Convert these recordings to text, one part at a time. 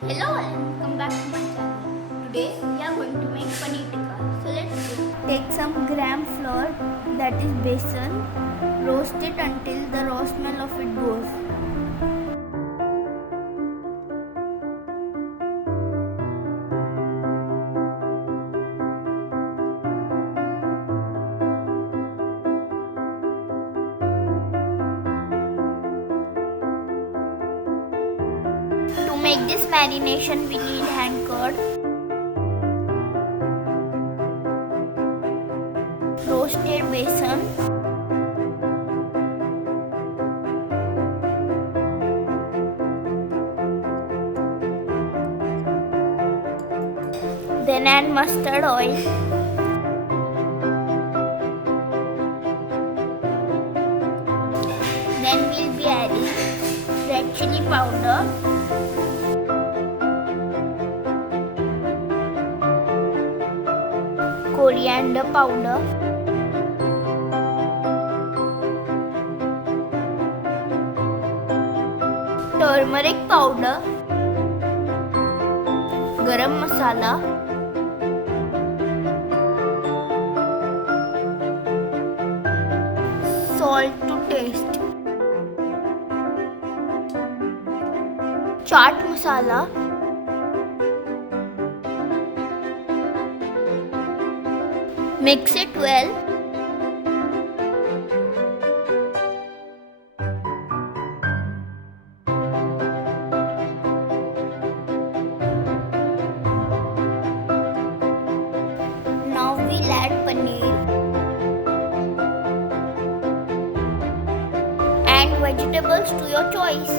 Hello and welcome back to my channel. Today we are going to make paneer tikka. So let's go. Take some gram flour, that is besan, roast it until the raw smell of it goes. To make this marination we need hand curd, roasted besan, then add mustard oil, then we'll be adding red chilli powder, coriander powder, turmeric powder, garam masala, salt to taste, chaat masala, mix it well. Now we'll add paneer and vegetables to your choice.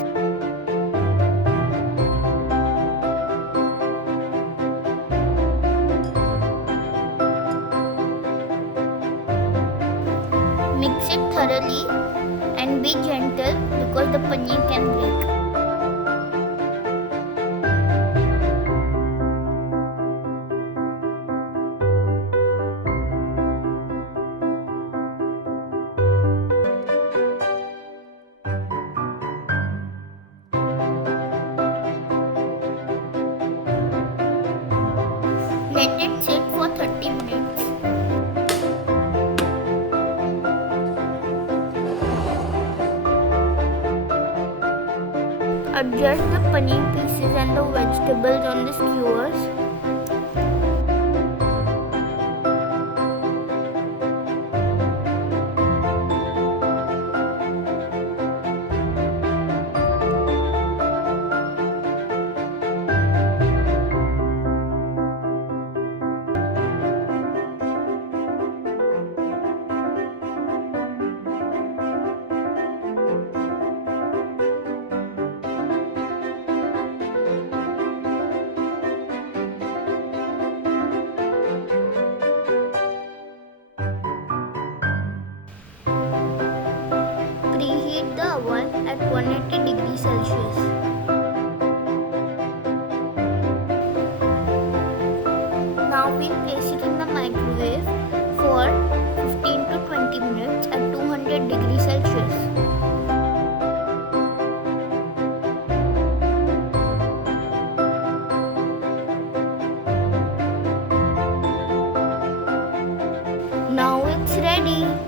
Mix it thoroughly and be gentle because the paneer can break. Let it sit for 30 minutes. Adjust the paneer pieces and the vegetables on the skewers. Preheat the oven at 180 degrees Celsius. Now we'll place it in the microwave for 15 to 20 minutes at 200 degrees Celsius. Now it's ready.